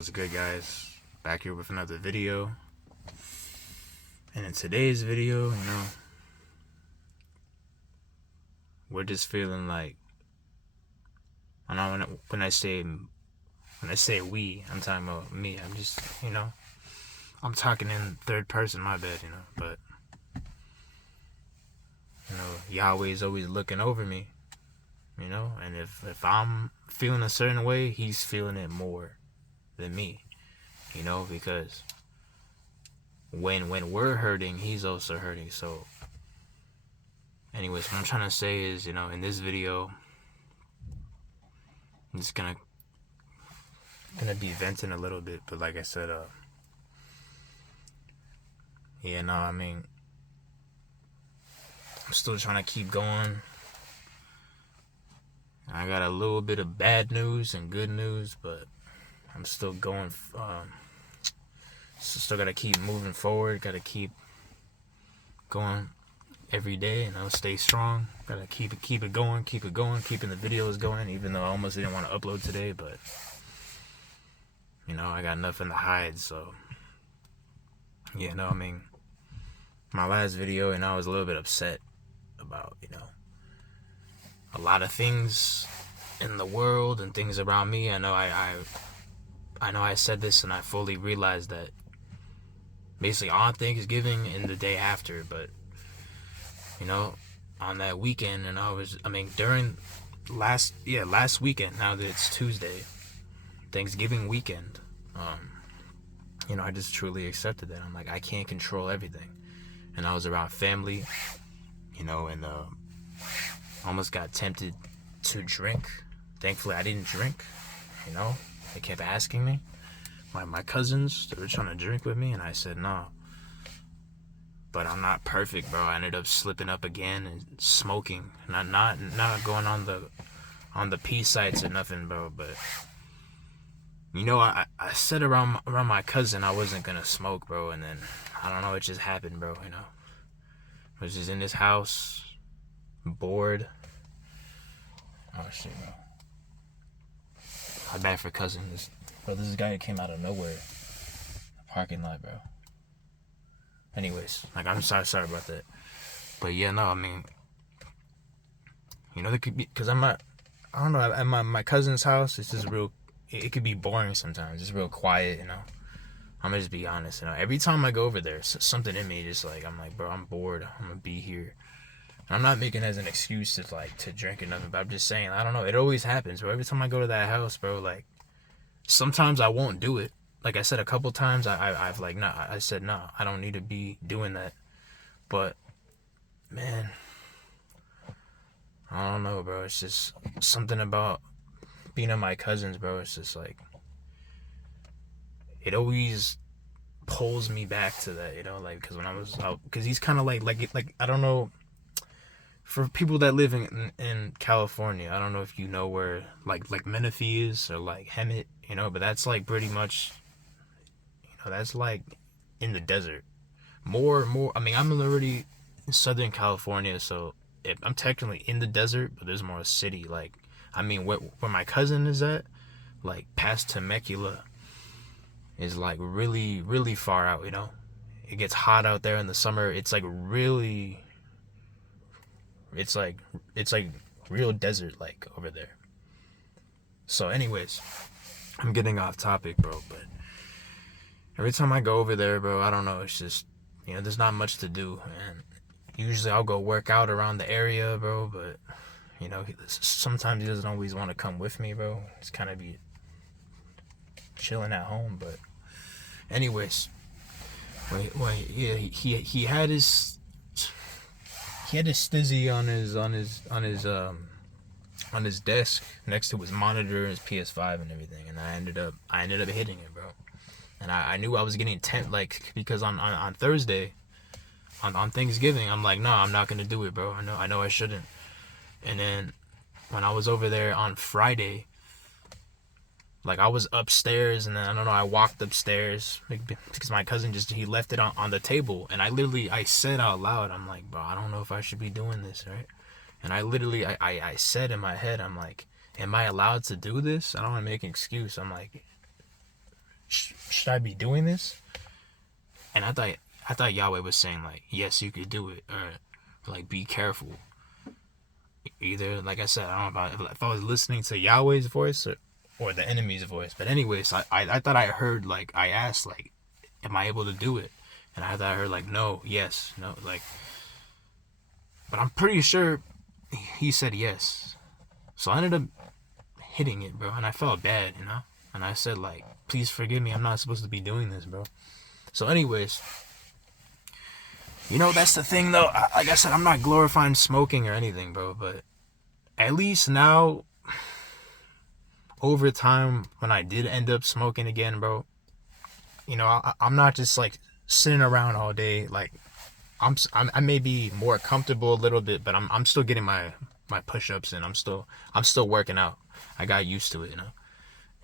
What's good, guys? Back here with another video. And in today's video, we're just feeling like, I know when I say we, I'm talking about me. I'm just, I'm talking in third person, my bad, but Yahweh's always looking over me, and if I'm feeling a certain way, he's feeling it more than me, because when we're hurting, he's also hurting. So anyways, what I'm trying to say is, in this video, I'm just gonna be venting a little bit, but like I said, I'm still trying to keep going. I got a little bit of bad news and good news, but I'm still going. Still gotta keep moving forward. Gotta keep going every day, stay strong. Gotta keep it going, keeping the videos going. Even though I almost didn't want to upload today, but I got nothing to hide. So my last video, I was a little bit upset about a lot of things in the world and things around me. I know I said this, and I fully realized that basically on Thanksgiving and the day after, but on that weekend, and during last weekend, now that it's Tuesday, Thanksgiving weekend, I just truly accepted that. I'm like, I can't control everything. And I was around family, and almost got tempted to drink. Thankfully, I didn't drink. They kept asking me. My cousins, they were trying to drink with me, and I said no. But I'm not perfect, bro. I ended up slipping up again and smoking. Not going on the peace sites or nothing, bro. But I said around my cousin I wasn't gonna smoke, bro, and then I don't know, it just happened, bro. I was just in this house, bored. Oh shit, bro. My bad for cousin. This is a guy that came out of nowhere. Parking lot, bro. Anyways, I'm sorry about that. But yeah, no, there could be, because I don't know, at my cousin's house, it's just real, it could be boring sometimes. It's real quiet, I'm gonna just be honest, every time I go over there, something in me just like, I'm like, bro, I'm bored, I'm gonna be here. And I'm not making it as an excuse to drink or nothing, but I'm just saying, I don't know, it always happens, bro. Every time I go to that house, bro, sometimes I won't do it. Like I said, a couple times I've I said, no, I don't need to be doing that. But man, I don't know, bro. It's just something about being at my cousin's, bro. It's just like, it always pulls me back to that, because when I was out, because he's kind of like I don't know, for people that live in California, I don't know if you know where like Menifee is, or like Hemet, but that's like pretty much, that's like in the desert. More. I'm already in Southern California, so I'm technically in the desert, but there's more a city. Where my cousin is at, like past Temecula, is like really, really far out. It gets hot out there in the summer. It's like really, it's like real desert like over there. So, anyways, I'm getting off topic, bro, but every time I go over there, bro, I don't know, it's just, there's not much to do, and usually I'll go work out around the area, bro, but, sometimes he doesn't always want to come with me, bro. Just kind of be chilling at home, but anyways, yeah, he had his stizzy on his desk next to his monitor, his PS5 and everything, and I ended up hitting it, bro. And I knew I was getting because on Thursday, on Thanksgiving, I'm like, no, I'm not gonna do it, bro. I know I shouldn't. And then when I was over there on Friday, I was upstairs, and then I don't know, I walked upstairs because my cousin he left it on the table, and I said out loud, I'm like, bro, I don't know if I should be doing this, right? And I said in my head, I'm like, am I allowed to do this? I don't want to make an excuse. I'm like, should I be doing this? And I thought Yahweh was saying like, yes, you could do it, or like be careful. Either, like I said, I don't know if I was listening to Yahweh's voice or the enemy's voice. But anyways, I thought I heard, like, I asked, like, am I able to do it? And I thought I heard, like, no, yes, no, like, but I'm pretty sure he said yes. So I ended up hitting it, bro, and I felt bad, you know? And I said, like, please forgive me, I'm not supposed to be doing this, bro. So anyways, you know, that's the thing, though. Like I said, I'm not glorifying smoking or anything, bro, but at least now, over time, when I did end up smoking again, bro, you know, I'm not just, like, sitting around all day. Like, I may be more comfortable a little bit, but I'm still getting my push-ups in. I'm still working out. I got used to it, you know.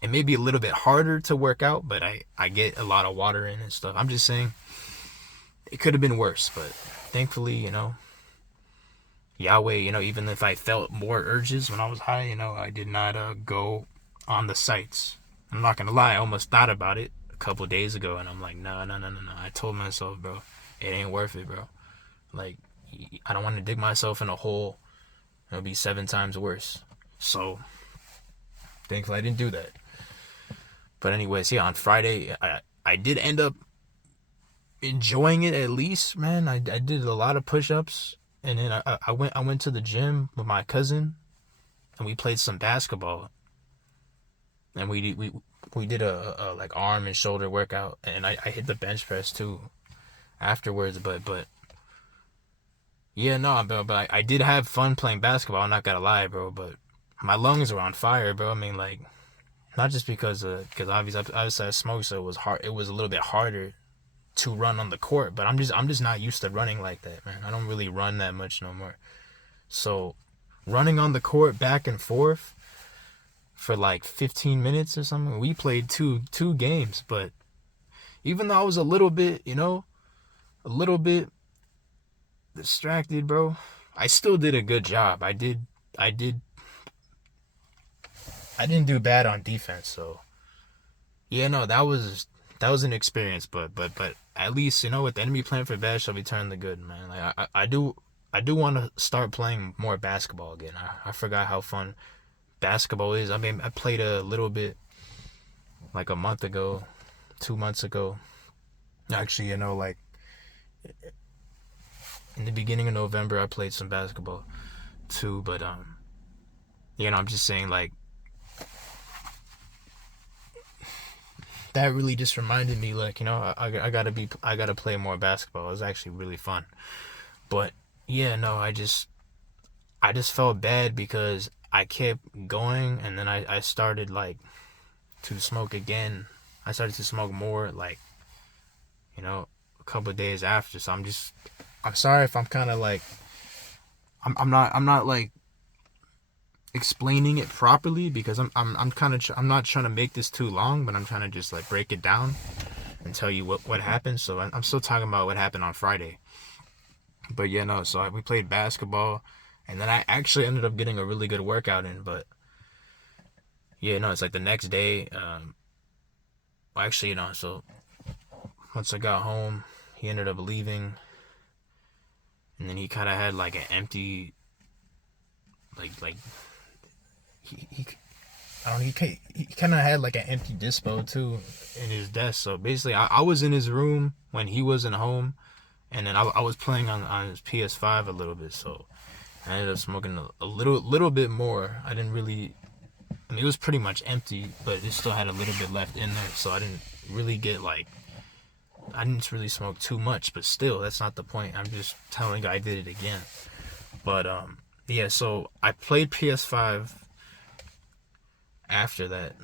It may be a little bit harder to work out, but I get a lot of water in and stuff. I'm just saying, it could have been worse, but thankfully, you know, Yahweh, you know, even if I felt more urges when I was high, you know, I did not go on the sites. I'm not gonna lie, I almost thought about it a couple days ago, and I'm like, no. I told myself, bro, it ain't worth it, bro. Like, I don't want to dig myself in a hole. It'll be 7 times worse. So, thankfully I didn't do that. But anyways, yeah, on Friday, I did end up enjoying it at least, man. I did a lot of push-ups, and then I went to the gym with my cousin, and we played some basketball, and we did a like arm and shoulder workout, and I hit the bench press too afterwards. But yeah, no, but I did have fun playing basketball. I'm not gonna lie, bro. But my lungs were on fire, bro. I mean, like, not just because obviously I smoked, so it was hard. It was a little bit harder to run on the court, but I'm just not used to running like that, man. I don't really run that much no more. So running on the court back and forth for like 15 minutes or something. We played two games, but even though I was a little bit, you know, a little bit distracted, bro, I still did a good job. I didn't do bad on defense, so yeah, no, that was an experience, but at least, you know, with the enemy playing for bad shall be turned to good, man. Like I do want to start playing more basketball again. I forgot how fun basketball is. I mean, I played a little bit like a month ago, 2 months ago. Actually, you know, like in the beginning of November, I played some basketball too. But you know, I'm just saying, like, that really just reminded me, like, you know, I gotta play more basketball. It was actually really fun. But yeah, no, I just felt bad because I kept going, and then I started, like, to smoke again. I started to smoke more, like, you know, a couple of days after. So I'm sorry if I'm kind of like, I'm not like explaining it properly, because I'm not trying to make this too long, but I'm trying to just, like, break it down and tell you what happened. So I'm still talking about what happened on Friday. But yeah, no, so we played basketball, and then I actually ended up getting a really good workout in. But yeah, no, it's like the next day, well, actually, you know, so once I got home, he ended up leaving, and then he kind of had like an empty, like he I don't know, he kind of had like an empty dispo too in his desk. So basically, I was in his room when he wasn't home, and then I was playing on his PS5 a little bit. So I ended up smoking a little bit more. I didn't really, I mean, it was pretty much empty, but it still had a little bit left in there. So I didn't really smoke too much, but still, that's not the point. I'm just telling you I did it again. But yeah, so I played PS5 after that,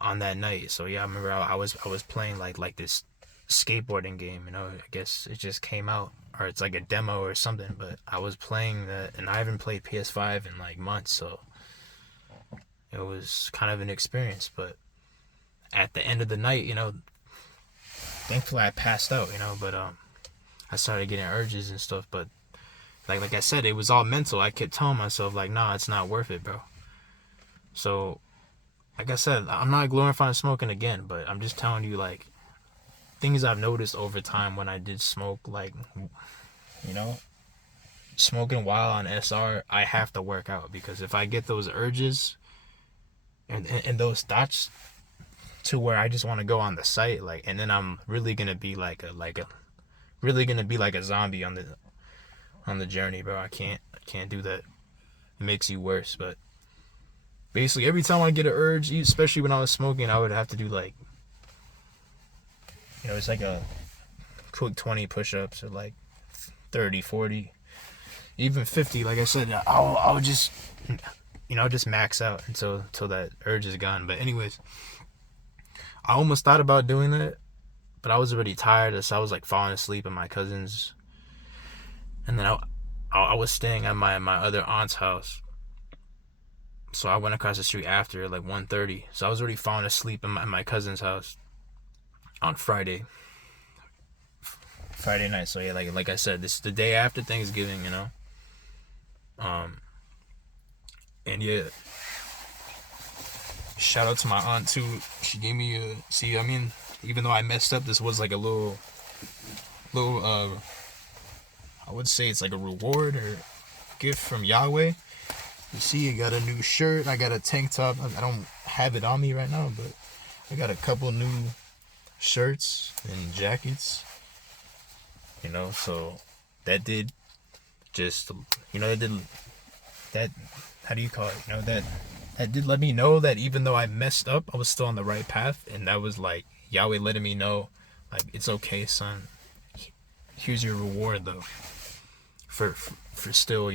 on that night. So yeah, I remember I was playing like this skateboarding game, you know. I guess it just came out, or it's like a demo or something, but I was playing that, and I haven't played PS5 in like months, so it was kind of an experience. But at the end of the night, you know, thankfully I passed out, you know, but I started getting urges and stuff. But like I said, it was all mental. I kept telling myself, like, nah, it's not worth it, bro. So like I said, I'm not glorifying smoking again, but I'm just telling you like things I've noticed over time when I did smoke, like, you know, smoking while on SR, I have to work out because if I get those urges and those thoughts to where I just want to go on the site, like, and then I'm really gonna be really gonna be like a zombie on the journey, bro. I can't do that. It makes you worse. But basically, every time I get an urge, especially when I was smoking, I would have to do like, it's like a quick 20 push-ups or like 30, 40, even 50. Like I said, I would just, just max out until that urge is gone. But anyways, I almost thought about doing that, but I was already tired, so I was like falling asleep at my cousin's, and then I was staying at my other aunt's house. So I went across the street after like 1:30. So I was already falling asleep in my cousin's house on Friday night. So yeah, like I said, this is the day after Thanksgiving, and yeah, shout out to my aunt too. She gave me even though I messed up, this was like a little I would say it's like a reward or gift from Yahweh. You see, I got a new shirt. I got a tank top. I don't have it on me right now, but I got a couple new shirts and jackets. So that did just, that did, that, how do you call it? That did let me know that even though I messed up, I was still on the right path. And that was like Yahweh letting me know, like, it's okay, son. Here's your reward, though, for still,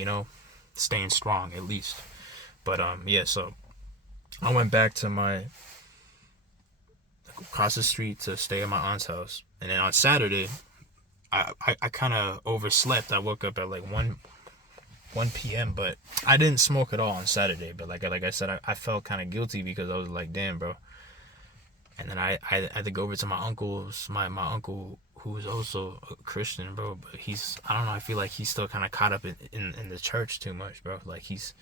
staying strong at least. But yeah, so I went back to across the street to stay at my aunt's house, and then on Saturday I kind of overslept. I woke up at like 1 p.m. but I didn't smoke at all on Saturday. But like I said, I felt kind of guilty because I was like, damn, bro. And then I had to go over to my uncle's, my uncle, who is also a Christian, bro. But I don't know, I feel like he's still kind of caught up in the church too much, bro. Like he's,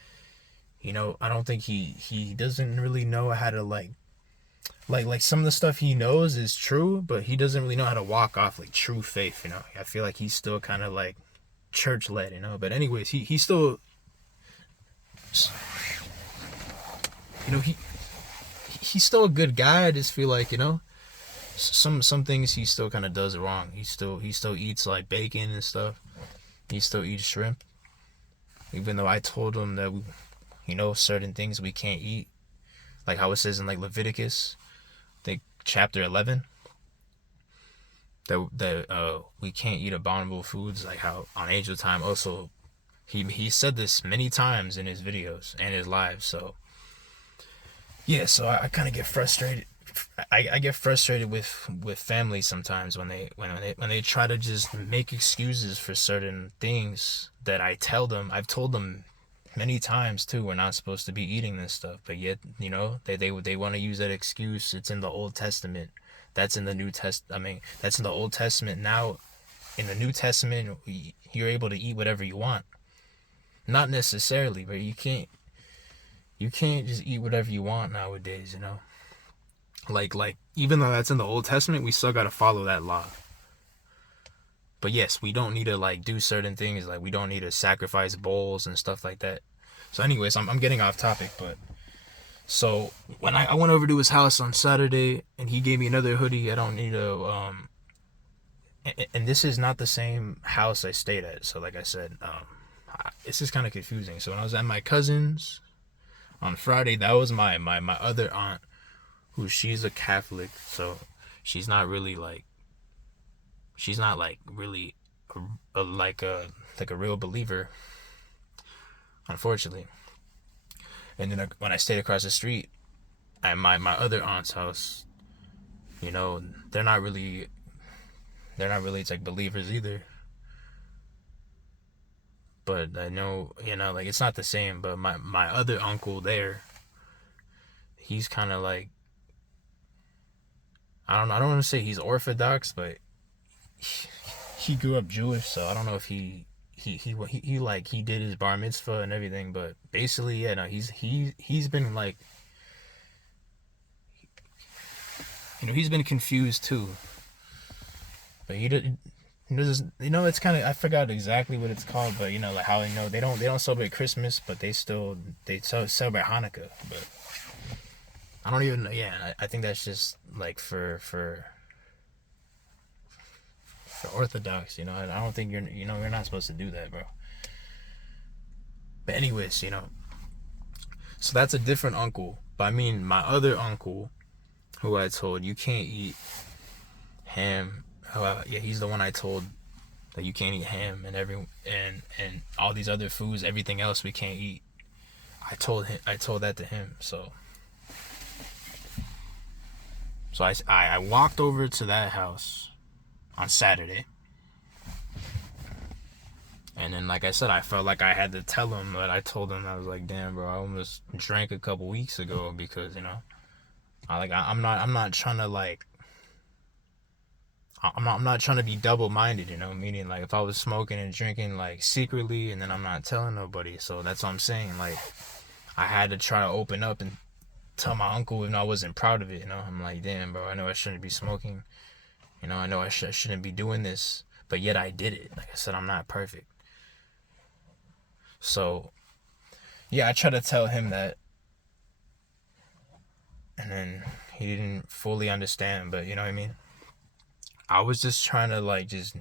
I don't think he doesn't really know how to like some of the stuff he knows is true, but he doesn't really know how to walk off like true faith, I feel like he's still kind of like church led, But anyways, he still, he's still a good guy. I just feel like, some things he still kind of does wrong. He still eats like bacon and stuff. He still eats shrimp, even though I told him that certain things we can't eat, like how it says in like Leviticus, I think chapter 11, that we can't eat abominable foods, like how on Angel Time also he said this many times in his videos and his lives. So yeah, so I kind of get frustrated. I get frustrated with family sometimes when they try to just make excuses for certain things that I've told them many times too, we're not supposed to be eating this stuff, but yet they want to use that excuse. It's in the Old Testament. That's in the New that's in the Old Testament. Now in the New Testament, you're able to eat whatever you want. Not necessarily, but you can't just eat whatever you want nowadays, Like even though that's in the Old Testament, we still got to follow that law. But yes, we don't need to like do certain things, like we don't need to sacrifice bulls and stuff like that. So anyways, I'm getting off topic, but so when I went over to his house on Saturday and he gave me another hoodie, I don't need to and this is not the same house I stayed at. So like I said, this is kind of confusing. So when I was at my cousin's on Friday, that was my other aunt, who she's a Catholic, so she's not really like really like a real believer, unfortunately. And then when I stayed across the street at my other aunt's house, they're not really like believers either. But I know, like it's not the same. But my other uncle there, he's kind of like, I don't want to say he's Orthodox, but he grew up Jewish, so I don't know if he did his bar mitzvah and everything. But basically, yeah, no, he's been like he's been confused too. But it's kind of, I forgot exactly what it's called, but like how they don't celebrate Christmas, but they celebrate Hanukkah. But I don't even know. Yeah, I think that's just like for Orthodox. I don't think you're not supposed to do that, bro. But anyways, so that's a different uncle. But I mean, my other uncle, who I told you can't eat ham. Yeah, he's the one I told that you can't eat ham and all these other foods, everything else we can't eat. I told that to him. So I walked over to that house on Saturday. And then, like I said, I felt like I had to tell him, but I told him, I was like, damn, bro, I almost drank a couple weeks ago because, I'm not trying to like, I'm not trying to be double-minded, meaning like if I was smoking and drinking like secretly and then I'm not telling nobody. So that's what I'm saying. Like, I had to try to open up and tell my uncle even though I wasn't proud of it, I'm like, damn, bro, I know I shouldn't be smoking. I know I shouldn't be doing this, but yet I did it. Like I said, I'm not perfect. So, yeah, I tried to tell him that, and then he didn't fully understand, but you know what I mean? I was just trying to like just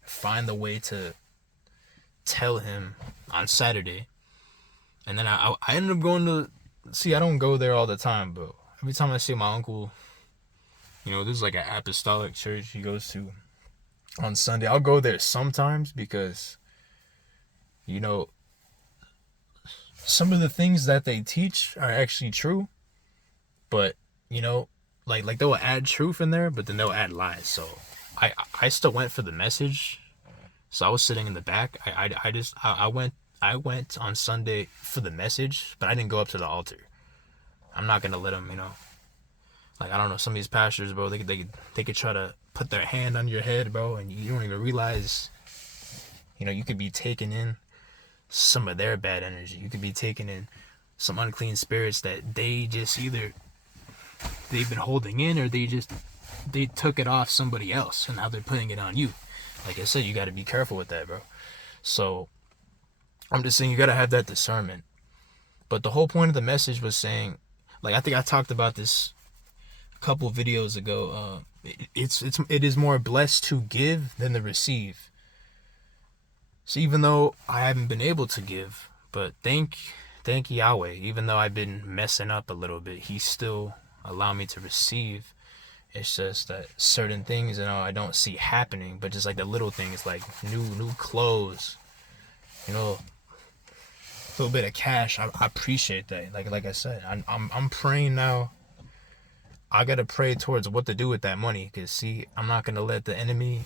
find the way to tell him on Saturday. And then I ended up going to, see, I don't go there all the time, but every time I see my uncle, there's like an apostolic church he goes to on Sunday. I'll go there sometimes because, some of the things that they teach are actually true, but, like they'll add truth in there, but then they'll add lies. So I still went for the message. So I was sitting in the back. I went on Sunday for the message, but I didn't go up to the altar. I'm not gonna let them, like, I don't know, some of these pastors, bro, they could try to put their hand on your head, bro, and you don't even realize, you could be taking in some of their bad energy. You could be taking in some unclean spirits that they just either they've been holding in or they took it off somebody else and now they're putting it on you. Like I said, you got to be careful with that, bro. So I'm just saying you got to have that discernment. But the whole point of the message was saying, like, I think I talked about this a couple videos ago. It is more blessed to give than to receive. So even though I haven't been able to give, but thank Yahweh, even though I've been messing up a little bit, He still allowed me to receive. It's just that certain things, I don't see happening, but just like the little things, like new clothes, a little bit of cash. I appreciate that. Like I said, I'm praying now. I gotta pray towards what to do with that money, cause see, I'm not gonna let the enemy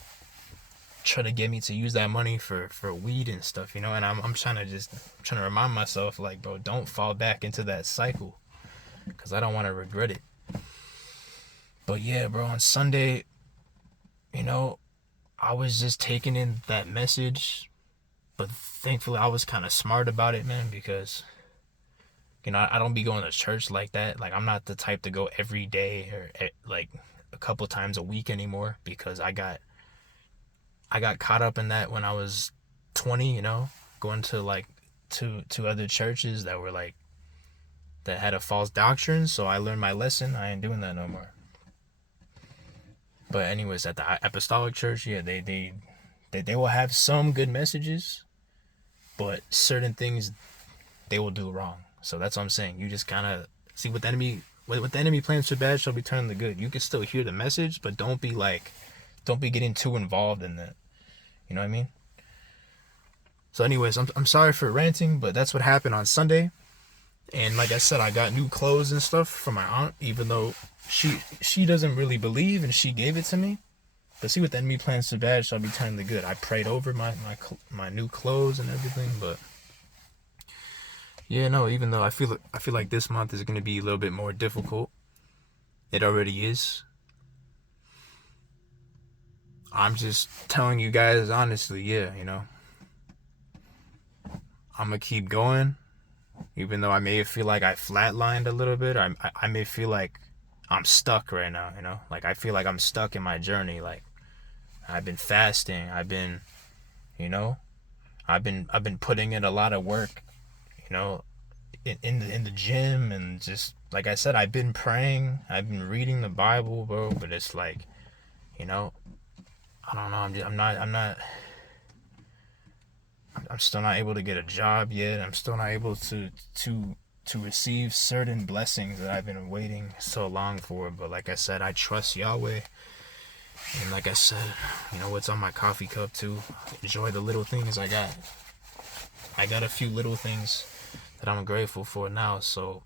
try to get me to use that money for weed and stuff, and I'm trying to remind myself, like, bro, don't fall back into that cycle, cause I don't want to regret it. But yeah, bro, on Sunday, I was just taking in that message, but thankfully I was kind of smart about it, man, because I don't be going to church like that. Like, I'm not the type to go every day or like a couple times a week anymore, because I got caught up in that when I was 20, going to like to other churches that were like that had a false doctrine. So I learned my lesson. I ain't doing that no more. But anyways, at the apostolic church, yeah, they will have some good messages, but certain things they will do wrong. So that's what I'm saying. You just kind of see what the enemy plans for bad shall be turned to good. You can still hear the message, but don't be getting too involved in that. You know what I mean? So anyways, I'm sorry for ranting, but that's what happened on Sunday. And like I said, I got new clothes and stuff from my aunt, even though she doesn't really believe and she gave it to me. But see what the enemy plans to bad shall be turned to good. I prayed over my new clothes and everything, but yeah, no, even though I feel like this month is going to be a little bit more difficult. It already is. I'm just telling you guys honestly, yeah, I'm going to keep going. Even though I may feel like I flatlined a little bit. I may feel like I'm stuck right now, you know? Like, I feel like I'm stuck in my journey. Like, I've been fasting. I've been, you know, I've been putting in a lot of work, you know, in the gym, and just like I said, I've been praying. I've been reading the Bible, bro. But it's like, you know, I don't know. I'm still not able to get a job yet. I'm still not able to receive certain blessings that I've been waiting so long for. But like I said, I trust Yahweh. And like I said, you know what's on my coffee cup too? Enjoy the little things I got. I got a few little things that I'm grateful for now. So,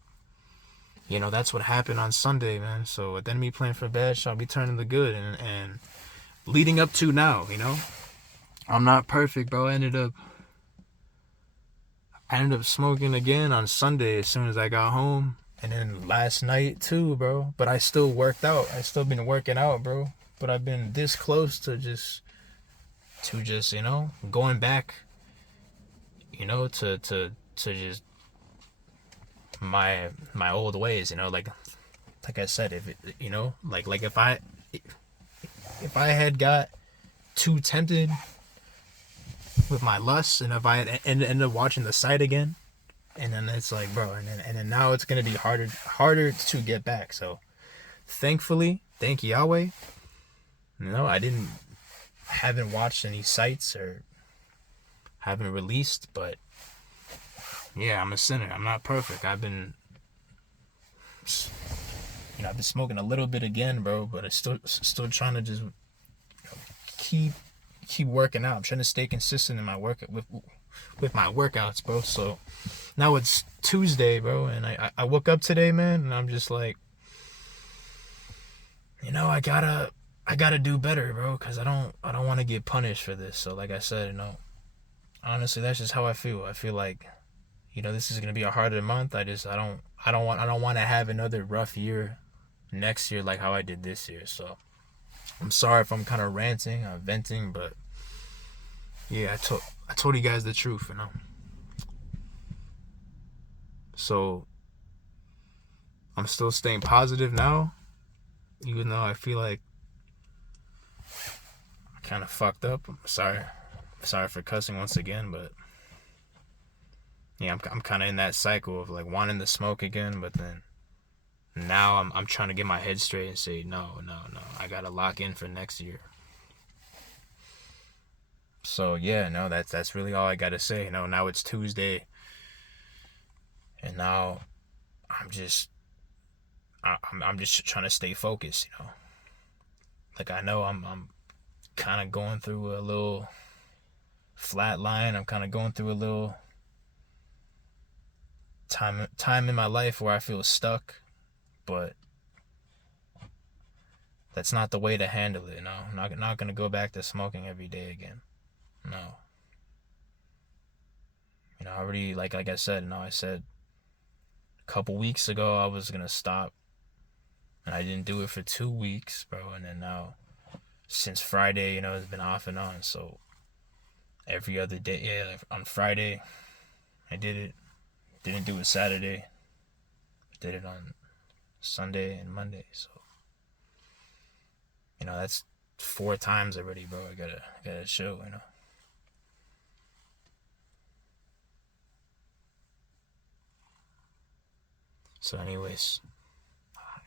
you know, that's what happened on Sunday, man. So with enemy playing for bad, shall be turning the good. And leading up to now, you know, I'm not perfect, bro. I ended up smoking again on Sunday as soon as I got home. And then last night too, bro. But I still worked out. I still been working out, bro. But I've been this close to just, you know, going back, you know, to just my old ways, you know, like I said, if it, you know, like if I had got too tempted with my lust, and if I had ended up watching the site again, and then it's like, bro, and then now it's gonna be harder to get back. So thankfully, thank Yahweh, you know, haven't watched any sites or haven't released, but yeah, I'm a sinner. I'm not perfect. I've been smoking a little bit again, bro, but I still trying to just, you know, keep working out. I'm trying to stay consistent in my work with my workouts, bro. So now it's Tuesday, bro, and I woke up today, man, and I'm just like, you know, I gotta do better, bro, because I don't want to get punished for this. So like I said, you know, honestly, that's just how I feel. I feel like, you know, this is gonna be a harder month. I don't want to have another rough year next year like how I did this year. So I'm sorry if I'm kind of ranting, venting, but yeah, I told you guys the truth, you know. So I'm still staying positive now, even though I feel like I kind of fucked up. I'm sorry for cussing once again, but yeah, I'm kind of in that cycle of like wanting to smoke again, but then now I'm trying to get my head straight and say no, I gotta lock in for next year. So yeah, no, that's really all I gotta say. You know, now it's Tuesday, and now I'm just trying to stay focused. You know, like I know I'm kind of going through a little flat line. I'm kind of going through a little time in my life where I feel stuck, but that's not the way to handle it. No, I'm not gonna go back to smoking every day again. No. You know, I already, like I said, you know, I said a couple weeks ago I was gonna stop, and I didn't do it for 2 weeks, bro. And then now, since Friday, you know, it's been off and on. So every other day, yeah, like on Friday I did it. Didn't do it Saturday. Did it on Sunday and Monday. So, you know, that's 4 times already, bro. I gotta show, you know. So anyways,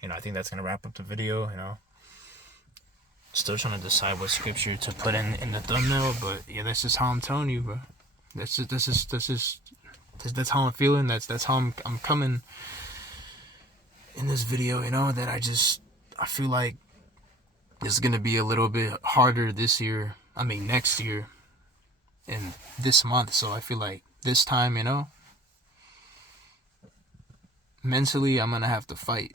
you know, I think that's gonna wrap up the video, you know. Still trying to decide what scripture to put in the thumbnail, but yeah, that's just how I'm telling you, bro. That's how I'm feeling. That's how I'm coming in this video, you know, that I feel like it's gonna be a little bit harder this year. I mean next year and this month. So I feel like this time, you know, mentally I'm gonna have to fight,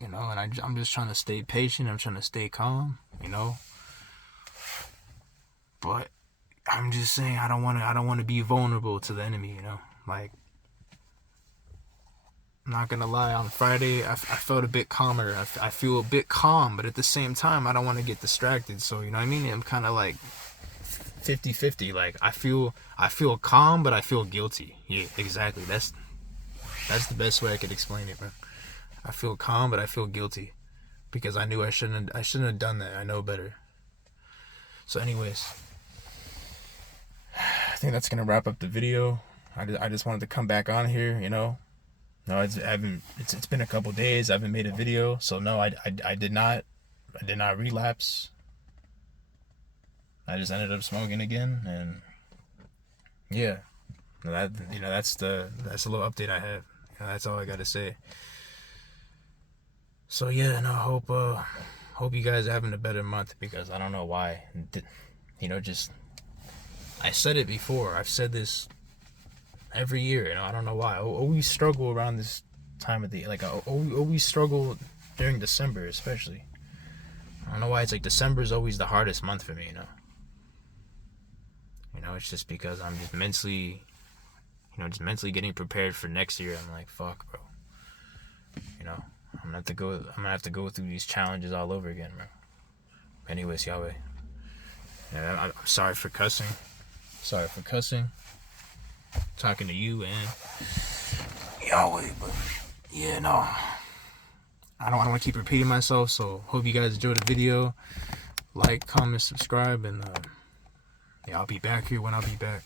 you know, and I'm just trying to stay patient. I'm trying to stay calm, you know. But I'm just saying I don't want to be vulnerable to the enemy, you know. Like, I'm not gonna lie, on Friday I felt a bit calmer. I feel a bit calm, but at the same time I don't want to get distracted. So you know what I mean? I'm kind of like 50-50. Like I feel calm, but I feel guilty. Yeah, exactly. That's the best way I could explain it, bro. I feel calm, but I feel guilty because I knew I shouldn't have done that. I know better. So anyways, I think that's gonna wrap up the video. I just wanted to come back on here, you know. No, it's been a couple days. I haven't made a video, so no, I did not relapse. I just ended up smoking again, and yeah, that's a little update I have. That's all I gotta say. So yeah, no, hope you guys are having a better month, because I don't know why. Just I said it before. I've said this every year. I don't know why. I always struggle around this time of the I always struggle during December, especially. I don't know why. It's like December is always the hardest month for me. It's just because I'm just mentally getting prepared for next year. I'm like, fuck, bro. I'm gonna have to go through these challenges all over again, bro. Anyways, Yahweh. Yeah, I'm sorry for cussing. Talking to you and Yahweh, but yeah, no. I don't want to keep repeating myself, so hope you guys enjoyed the video. Like, comment, subscribe, and yeah, I'll be back here when I'll be back.